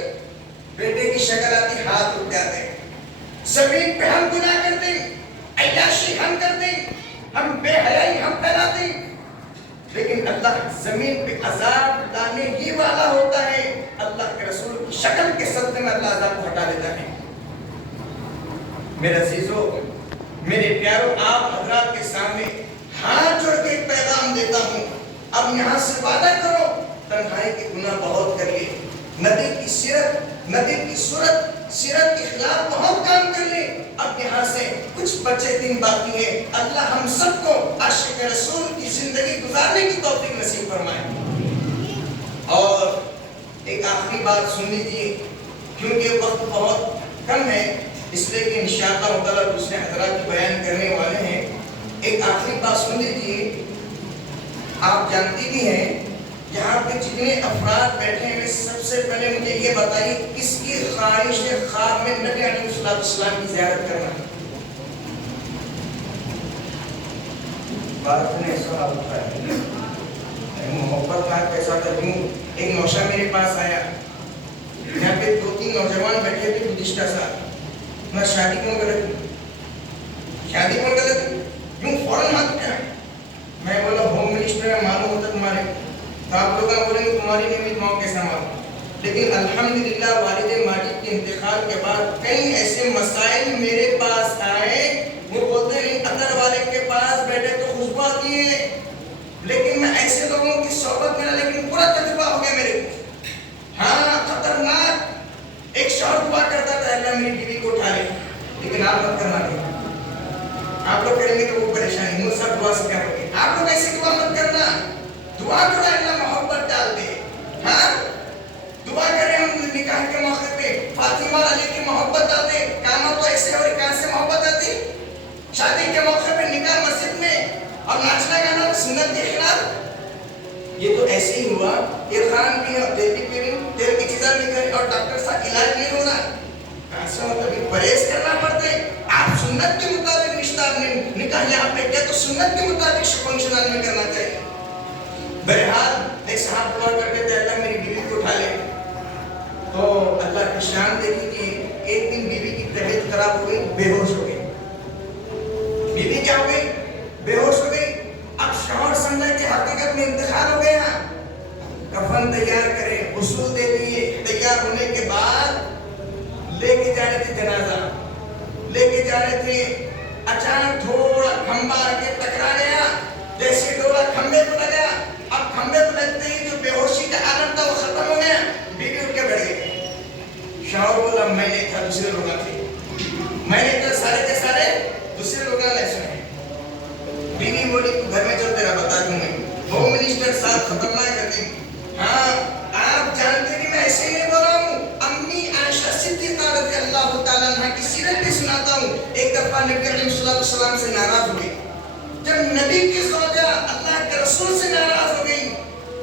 بیٹے کی شکل آتی، ہاتھ اٹھ جاتے ہیں۔ زمین پہ ہم گناہ کرتے ہیں، عیاشی ہم کرتے ہیں، ہم بے حیائی ہم پھیلاتے ہیں، لیکن اللہ زمین پہ عذاب لانے ہی والا ہوتا ہے۔ اللہ کے رسول کی شکل کے صدقے میں اللہ عذاب کو ہٹا دیتا ہے۔ میرے عزیزو، میرے پیارو، آپ حضرات کے سامنے ہاتھ جوڑ کے ایک پیغام دیتا ہوں، اب یہاں سے وعدہ کرو، تنہائی کے گناہ بہت کر لیے، نبی کی سیرت، نبی کی صورت، سیرت کے خلاف بہت کام کر لیں، اب یہاں سے کچھ بچے دن باقی ہیں۔ اللہ ہم سب کو عاشق رسول کی زندگی گزارنے کی توفیق نصیب فرمائے۔ اور ایک آخری بات سن لیجیے، کیونکہ وقت بہت کم ہے، اس لیے کہ انشاءاللہ تعالیٰ دوسرے حضرات کی بیان کرنے والے ہیں۔ ایک آخری بات سن لیجیے، آپ جانتی بھی ہیں یہاں پہ جتنے افراد بیٹھے ہیں، سب سے پہلے مجھے یہ بتائیے کس کی خواہش ہے خواب میں نبی علیہ السلام کی زیارت کرنا؟ بات نے سوال اٹھایا، محبت کا کیسا کروں؟ ایک نوشہ میرے پاس آیا، یہاں پہ 2-3 نوجوان بیٹھے تھے گزشتہ سال، میں شادی کیوں غلط، شادی کیوں غلط، یوں فوراً ہاتھ اٹھایا۔ میں بولا ہوم منسٹر ہے، معلوم ہوتا تمہارے، تو آپ لوگ بولیں گے تمہاری نعمت ماؤں کیسا معلوم، لیکن الحمدللہ والد ماجد کے انتقال کے بعد کئی ایسے مسائل میرے پاس آئے، وہ بولتے ہیں اطہر والے کے پاس بیٹھے تو خوشبو آتی ہے، لیکن میں ایسے لوگوں کی صحبت میں، لیکن پورا تجربہ ہو گیا میرے کو۔ ہاں خطرناک، ایک شوہر دعا کرتا تھا اللہ میری بیوی کو اٹھا لے، لیکن آپ مت کرنا نہیں، آپ لوگ کریں گے تو وہ پریشانی، مجھ سب دعا سے کیا ہوگی، آپ لوگ ایسی دعا مت کرنا، دعا کرو اللہ محبت ڈال دے۔ ہاں دعا کریں ہم نکاح کے موقع پہ فاطمہ علی کی محبت ڈال دے، کانا تو ایسے اور کہاں سے محبت آتی، شادی کے موقع پہ نکاح مسجد میں اور ناچنا گانا سنت کے خلاف، یہ تو ایسے ہی ہوا۔ عرفان بھی اور دیوی پہ بھی تیل کی چیزیں بھی کریں اور ڈاکٹر صاحب علاج نہیں ہو رہا، ایسا مطلب پرہیز کرنا پڑتا ہے۔ آپ سنت کے مطابق رشتہ نے نکاح یہاں پہ کیا تو سنت کے مطابق فنکشن میں کرنا چاہیے۔ بہرحال ایک صاحب دعا کرتے تھے اللہ میری بیوی کو اٹھا لے، تو اللہ کی شان دیکھی کہ ایک دن بیوی کی طبیعت خراب ہو گئی، بے ہوش ہو گئی، بیوی کیا ہو گئی، بے ہوش ہو گئی۔ اب شوہر سمجھا کہ حقیقت میں انتقال ہو گیا، کفن تیار کرے، غسل دے دیے، تیار ہونے کے بعد لے کے جا رہے تھے جنازہ، لے کے جا رہے تھے، اچانک تھوڑا کھمبا آ کے ٹکرا گیا، جیسے ڈولا کھمبے کو لگا، اب کھمبے کو لگتے ہی جو بے ہوشی کا عالم تھا وہ ختم ہو گیا، بیوی اٹھ کے بیٹھ گئی۔ شوہر بولا میں نے تھا دوسرے لوگوں تھے، میں نے تو سارے کے سارے دوسرے لوگوں نے سنے۔ بیوی بولی گھر میں چل تیرا بتا دوں میں، ہوم منسٹر صاحب خطرناک کرتے ہیں۔ ہاں آپ جانتے کہ میں ایسے ہی نہیں بول رہا ہوں، امی عائشہ صدیقہ رضی اللہ تعالیٰ عنہ کی سیرت بھی سناتا ہوں۔ ایک دفعہ نبی علیہ السلام سے ناراض ہوئی، جب نبی کی زوجہ اللہ کے رسول سے ناراض ہو گئی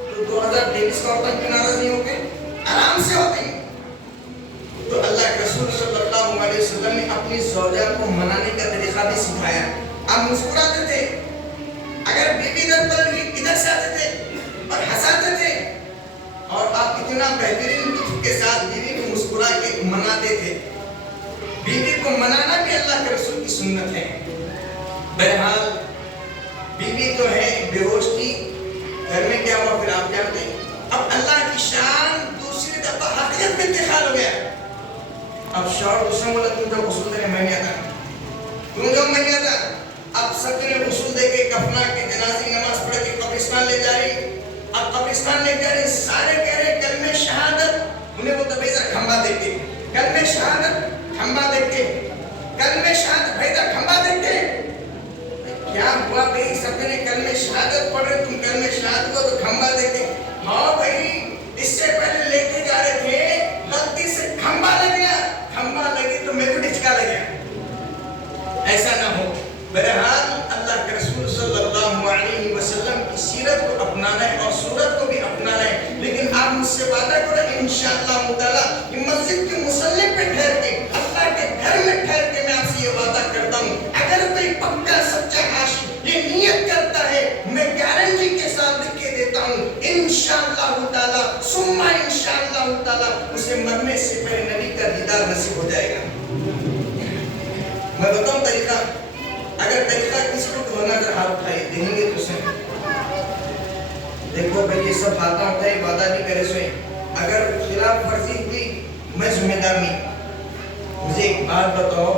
تو 2023 کا عورتیں کیوں ناراض نہیں ہو گئے، آرام سے ہوتی۔ تو اللہ کے رسول صلی اللہ علیہ وسلم نے اپنی زوجہ کو منانے کا طریقہ بھی سکھایا۔ آپ مسکراتے تھے، اگر بیوی ادھر سے آتے تھے اور ہنساتے تھے، اور آپ اتنا بہترین لطف کے ساتھ بیوی کو مسکرا کے مناتے تھے۔ بیوی کو منانا بھی اللہ کے رسول کی سنت ہے۔ بہرحال بیوی تو ہے بے ہوش تھی، گھر میں کیا ہوا پھر آپ جانتے ہیں۔ اب اللہ کی شان دوسری دفعہ حقیقت میں انتقال ہو گیا۔ اب شوہر دوسرے بولا تم جو غسل دینے میں نہیں آتا، تم جو میں نہیں آتا۔ اب سب نے غسل دے کے کفنا کے جنازے نماز پڑھ کے قبرستان لے جا رہی۔ اب اب قبرستان لے جا رہے سارے کہہ رہے کلمہ شہادت انہیں وہ تبیزہ کھمبا دے کے کلمہ شہادت کھمبا دے کے کلمہ شہادت بھیجا کھمبا دے کے کیا ہوا بھائی سب نے کلمہ شہادت پڑھے تم کلمہ شہادت کو تو کھمبا دے کے ہاں بھائی اس سے پہلے لے کے جا رہے تھے غلطی سے کھمبا لگ گیا کھمبا لگی تو میرے کو ڈچکا لگ گیا ایسا نہ ہو بہرحال اللہ کے رسول صلی اللہ علیہ وسلم کی سیرت کو اپنانا ہے اور صورت کو بھی اپنانا ہے لیکن آپ مجھ سے وعدہ کرو انشاءاللہ تعالی کہ مسجد کے مصلی پہ ٹھہر کے اللہ کے گھر میں ٹھہر کے میں آپ سے یہ وعدہ کرتا ہوں اگر کوئی پکا سچا عاشق یہ نیت کرتا ہے میں گارنٹی کے ساتھ لکھ کے دیتا ہوں انشاءاللہ تعالی ثم انشاءاللہ تعالی اسے مرنے سے پہلے نبی کا دیدار نصیب ہو جائے گا میں بتاؤں طریقہ اگر طریقہ کسی کو دھونا اگر ہاتھ اٹھائے دیں گے تو سے دیکھو بھائی یہ سب ہاتھاں اٹھائے وعدہ نہیں کرے سوئے اگر خلاف ورزی ہوئی میں ذمہ دار نہیں مجھے ایک بات بتاؤ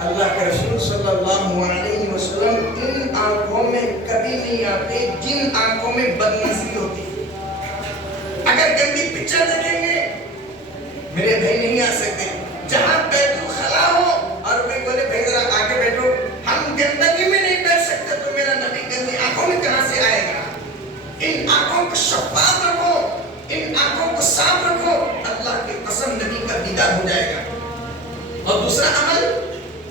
اللہ کے رسول صلی اللہ علیہ وسلم ان آنکھوں میں کبھی نہیں آتے جن آنکھوں میں بدنظری ہوتی اگر گندی پکچر دیکھیں گے میرے بھائی نہیں آ سکتے جہاں بیت الخلا ہو اور کوئی بولے بھائی ذرا آگے بیٹھو ہم گندگی میں نہیں بیٹھ سکتے تو میرا نبی گندی آنکھوں میں کہاں سے آئے گا ان آنکھوں کو شفاف رکھو ان آنکھوں کو صاف رکھو اللہ کی قسم نبی کا دیدار ہو جائے گا اور دوسرا عمل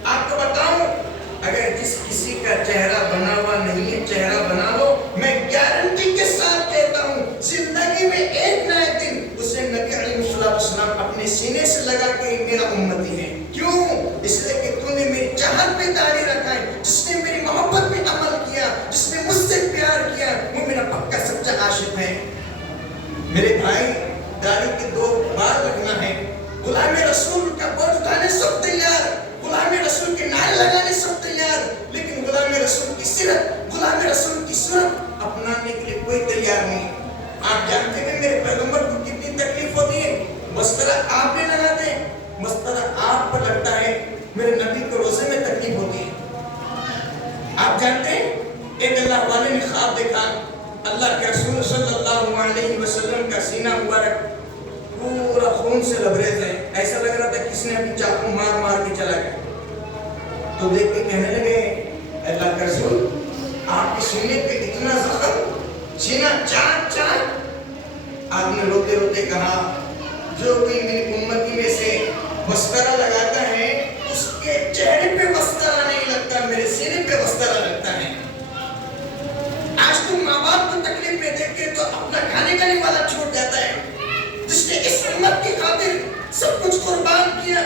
آپ کو بتاؤں اگر جس کسی کا چہرہ بنا ہوا نہیں ہے چہرہ بنا لو میں گارنٹی کے ساتھ کہتا ہوں زندگی میں ایک نہ ایک دن اسے نبی علیہ السلام اپنے سینے سے لگا کے میرا امتی ہے کیوں اس لیے کہ تو نے میری چاہت پہ داڑھی رکھا ہے جس نے میری محبت پہ عمل کیا جس نے مجھ سے پیار کیا وہ میرا پکا سچا عاشق ہے میرے بھائی داڑھی کے 2 بار رکھنا ہے غلام رسول کا بوجھ اٹھانے سب تیار غلام رسول کے نعرے لگانے سب تیار لیکن غلام رسول کی سیرت غلام رسول کی صورت اپنانے کے لیے کوئی تیار نہیں آپ جانتے ہیں میرے پیغمبر کو کتنی تکلیف ہوتی ہے مسطرہ آپ نے لگاتے ہیں مسطرہ آپ پر لگتا ہے میرے نبی کو روزے میں تکلیف ہوتی ہے آپ جانتے ہیں ایک اللہ والے نے خواب دیکھا اللہ کے رسول صلی اللہ علیہ وسلم کا سینہ مبارک پورا خون سے لبریز ہے ایسا لگ رہا تھا کس نے ابھی چاقو مار مار کے چلا گیا تو دیکھ کے کہنے لگے اللہ کے رسول آپ کے سینے پہ اتنا زخم سینہ چاک چاک آپ نے روتے روتے کہا جو کوئی میری امتی میں سے مسطرہ لگاتا ہے اس کے چہرے پہ مسطرہ نہیں لگتا میرے سینے پہ مسطرہ لگتا ہے آج تم ماں باپ کو تکلیف میں دیکھ کے تو اپنا کھانے کا نہیں والا چھوڑ جاتا ہے جس نے اس امت کی خاطر سب کچھ قربان کیا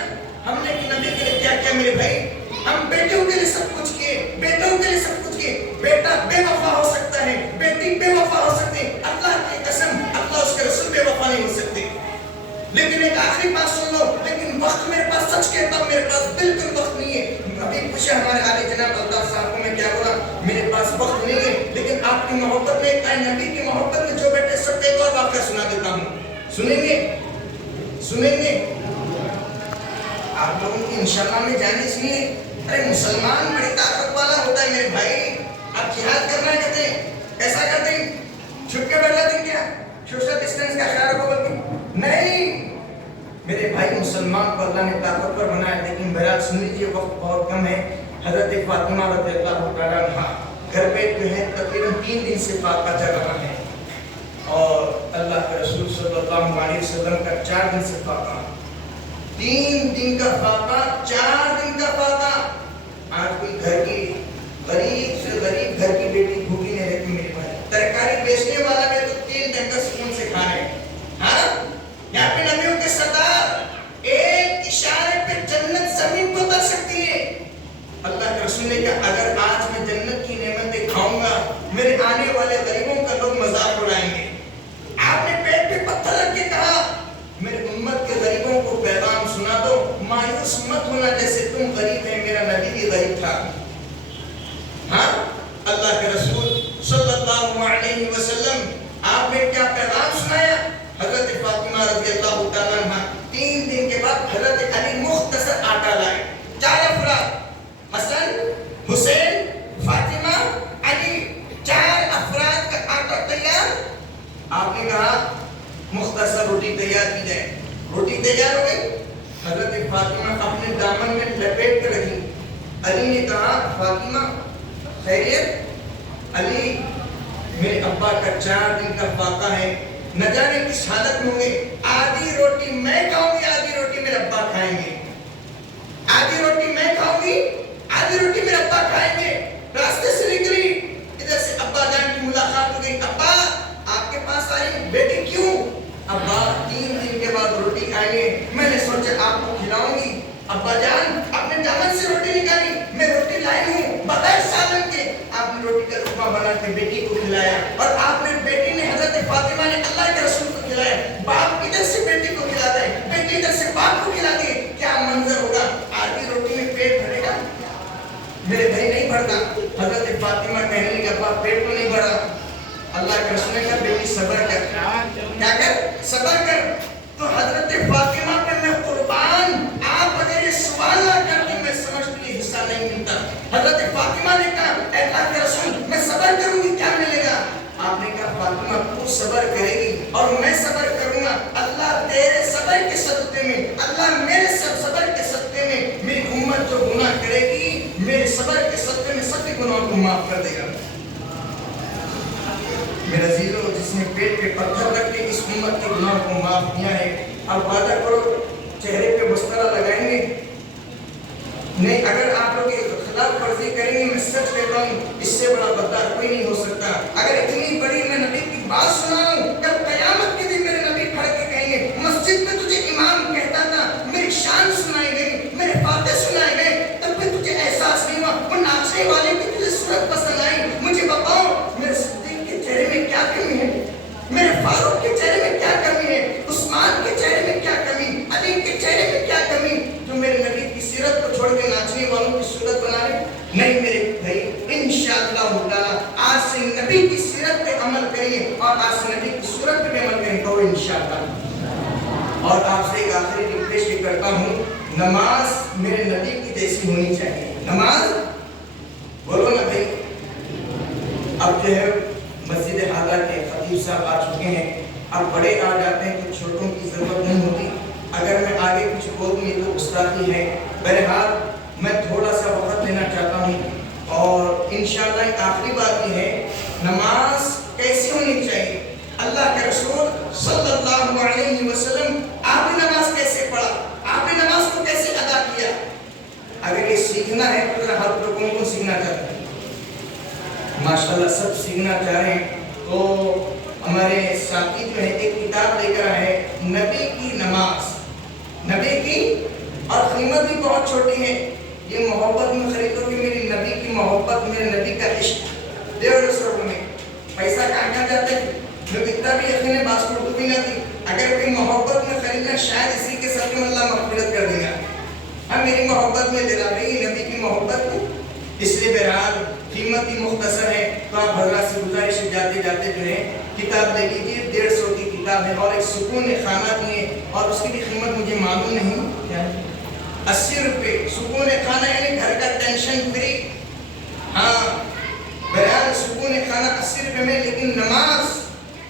ہم نے نبی کے لیے کیا کیا میرے بھائی ہم بیٹوں کے لیے سب کچھ کیے بیٹوں کے لیے سب کچھ کیے بیٹا بے وفا ہو سکتا ہے بیٹی بے وفا ہو سکتی ہے اللہ کی قسم اللہ اس کے رسول بے وفا نہیں ہو سکتے لیکن ایک آخری بات سن لو لیکن وقت میرے پاس سچ کہتا ہوں میرے پاس بالکل وقت نہیں ہے ابھی پوچھے ہمارے عالی جناب الطاف صاحب کو میں کیا بولا میرے پاس وقت نہیں ہے لیکن آپ کی محبت میں اے نبی کی محبت میں جو بیٹے سب ایک اور واقعہ سنا دیتا ہوں سنیں گے آپ لوگوں کی انشاءاللہ میں جانے اس لیے ارے مسلمان بڑی طاقت والا ہوتا ہے میرے بھائی آپ جہاد کرنا کہتے ہیں ایسا کرتے ہیں چھپ کے بیٹھ جاتے ہیں کیا سوشل ڈسٹینس کا خیال رکھو بلکہ نہیں میرے بھائی مسلمان کو اللہ نے طاقتور بنایا لیکن بہرحال سن لیجیے وقت بہت کم ہے حضرت فاطمہ رضی اللہ تعالیٰ عنہ گھر پہ جو ہے تقریباً 3 دن سے فاقہ چل رہا ہے اور اللہ کے رسول صلی اللہ علیہ وسلم کا 4 دن سے فاقہ 3 دن کا فاقہ 4 دن کا فاقہ آج کوئی گھر کی غریب سے غریب گھر کی بیٹی بھوکی نہیں رہتی میرے بھائی ترکاری بیچنے والا میں تو 3 دن کا سکون سے کھا رہے ہیں ہاں یہاں پہ نبیوں کے سردار ایک اشارے پہ جنت زمین کو اتر سکتی ہے اللہ کے رسول نے کہا اگر آج میں جنت کی نعمتیں کھاؤں گا میرے آنے والے غریبوں کا لوگ مذاق اڑائیں گے آپ نے پیٹ پہ پتھر رکھ کے کہا میرے امت کے غریبوں کو پیغام سنا دو مایوس مت ہونا جیسے تم غریب ہیں میرا نبی بھی غریب تھا ہاں اللہ کے رسول صلی اللہ علیہ وسلم آپ نے کیا پیغام سنایا حضرت فاطمہ رضی اللہ تعالیٰ عنہ 3 دن کے بعد حضرت علی مختصر آٹا لائے 4 افراد حسن حسین فاطمہ علی 4 افراد کا اماں خیریت؟ علی میرے ابا کا 4 دن کا فاقہ ہے، نہ جانے کس حالت میں ہوں گے، آدھی روٹی میں کھاؤں گی، آدھی روٹی میرے ابا کھائیں گے، آدھی روٹی میں کھاؤں گی، آدھی روٹی میرے ابا کھائیں گے۔ راستے سے نکلی، ادھر سے ابا جان کی ملاقات ہو گئی، ابا آپ کے پاس آئی، بیٹی کیوں؟ ابا 3 دن کے بعد روٹی کھائیں گے، میں نے سوچا آپ کو کھلاؤں گی۔ ابا جان آپ نے دامن سے روٹی نکالی، میں روٹی لائی ہوں بغیر سالن کے، آپ نے روٹی کا لقمہ بنا کے بیٹی کو کھلایا، اور آپ نے بیٹی نے حضرت فاطمہ نے اللہ کے رسول کو کھلایا۔ باپ ادھر سے بیٹی کو کھلاتا ہے، بیٹی ادھر سے باپ کو کھلاتی ہے، کیا منظر ہوگا؟ آدھی روٹی میں پیٹ بھرے گا؟ میرے بھائی نہیں بھرتا۔ حضرت فاطمہ کہنے لگی ابا پیٹ تو نہیں بھرا، اللہ کے رسول نے کہا بیٹی صبر کر، کیا کر؟ صبر کر۔ تو حضرت فاطمہ پہ میں قربان، آپ اگر یہ سوال نہ کرتے میں سمجھتی یہ حصہ نہیں ملتا۔ حضرت فاطمہ نے کہا اے اللہ کے رسول میں صبر کروں گی کیا ملے گا؟ آپ نے کہا فاطمہ تو صبر کرے گی اور میں صبر کروں گا، اللہ تیرے صبر کے صدقے میں، اللہ میرے صبر کے صدقے میں میری امت جو گناہ کرے گی میرے صبر کے صدقے میں سب کے گناہوں کو معاف کر دے گا۔ میرے عزیزوں جس نے پیٹ پہ پتھر رکھ کے اس امت کے گناہوں کو معاف کیا ہے، اب وعدہ کرو چہرے پہ بسترا لگائیں گے؟ نہیں، اگر آپ لوگ خلاف ورزی کریں گے میں سچ کہتا ہوں اس سے بڑا بدار کوئی نہیں ہو سکتا۔ اگر اتنی بڑی میں نبی کی بات سناؤں، کل قیامت کے دن میرے نبی کھڑ کے کہیں گے مسجد میں تجھے امام کہتا تھا، میری شان سنائی گئی، میرے فاتح سنائے گئے، تب بھی تجھے احساس نہیں ہوا، وہ ناچنے والے کی تجھے صورت پسند آئی، مجھے بتاؤ میرے صدیق کے چہرے میں کیا کمی ہے، میرے فاروق کے چہرے میں کیا کمی ہے، عثمان کے چہرے میں کیا کمی، علی کے چہرے میں کیا کمی، جو میرے نبی کی سیرت کو چھوڑ کے ناچنے والوں کی صورت بنا رہے؟ نہیں میرے بھائی، انشاءاللہ تعالی آج سے نبی کی سیرت پہ عمل کریے اور آج سے نبی کی صورت پہ عمل کریں تو انشاءاللہ۔ اور آپ سے ایک آخری ریکویسٹ یہ کرتا ہوں، نماز میرے نبی کی جیسی ہونی چاہیے۔ نماز بولو نا بھائی۔ اب جو ہے مسجد حاضرہ کے خطیب صاحب آ چکے ہیں، اب بڑے آ جاتے ہیں تو چھوٹوں کی ضرورت نہیں ہوتی، اگر میں آگے کچھ بولوں یہ تو گستاخی ہے۔ بہرحال میں تھوڑا سا وقت لینا چاہتا ہوں اور انشاءاللہ آخری بات یہ ہے، نماز کیسی ہونی چاہیے؟ اللہ کے رسول صلی اللہ علیہ وسلم آپ نے نماز کیسے پڑھا، آپ نے نماز کو کیسے ادا کیا؟ اگر یہ سیکھنا ہے تو ذرا ہاتھ لوگوں کو سیکھنا چاہتے ہیں، ماشاءاللہ سب سیکھنا چاہ رہے ہیں۔ تو ہمارے ساتھی جو ہے ایک کتاب لے کر آئے نبی کی نماز، نبی کی، اور قیمت بھی بہت چھوٹی ہے، یہ محبت میں خریدو کہ میری نبی کی محبت، میرے نبی کا عشق، 150 روپے میں پیسہ کہاں جاتا ہے؟ لوگ اتنا بھی یقین ہے باس کو اردو بھی نہ تھی، اگر کوئی محبت میں خریدنا شاید اسی کے ساتھ میں اللہ مغفرت کر دے گا۔ ہم میری محبت میں لے رہے ہیں نبی کی محبت میں، اس لیے بہرحال قیمت بھی مختصر ہے، تو آپ حضرات سے گزارش جاتے جاتے جو ہے کتاب لے لیجیے، 150 کی کتاب ہے اور ایک سکون خانہ بھی ہے، اور اس کی بھی قیمت مجھے معلوم نہیں کیا ہے، 80 روپے۔ سکون خانہ یعنی گھر کا ٹینشن فری، ہاں بہرحال سکون خانہ 80 روپے میں، لیکن نماز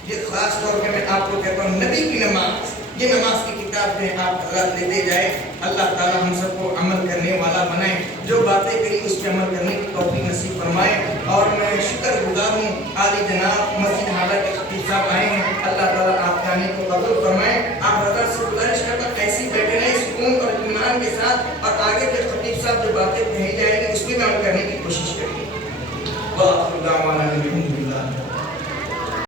یہ خاص طور پہ میں آپ کو کہتا ہوں نبی کی نماز، یہ نماز کی کتاب ہے، آپ حضرات لیتے جائیں۔ اللہ تعالی ہم سب کو عمل کرنے والا بنائے، جو باتیں کہی اس پہ عمل کرنے کی توفیق نصیب فرمائے۔ اور میں شکر گزار ہوں عالی جناب مسجد حاضرہ کے خطیب صاحب آئے ہیں، اللہ تعالیٰ آپ کے آنے کو قبول فرمائے۔ آپ حضرات سے گزارش کرتا ایسے ہی بیٹھے رہیں سکون اور اطمینان کے ساتھ، اور آگے کے خطیب صاحب جو باتیں کہی جائیں گی اس پہ عمل کرنے کی کوشش کریں۔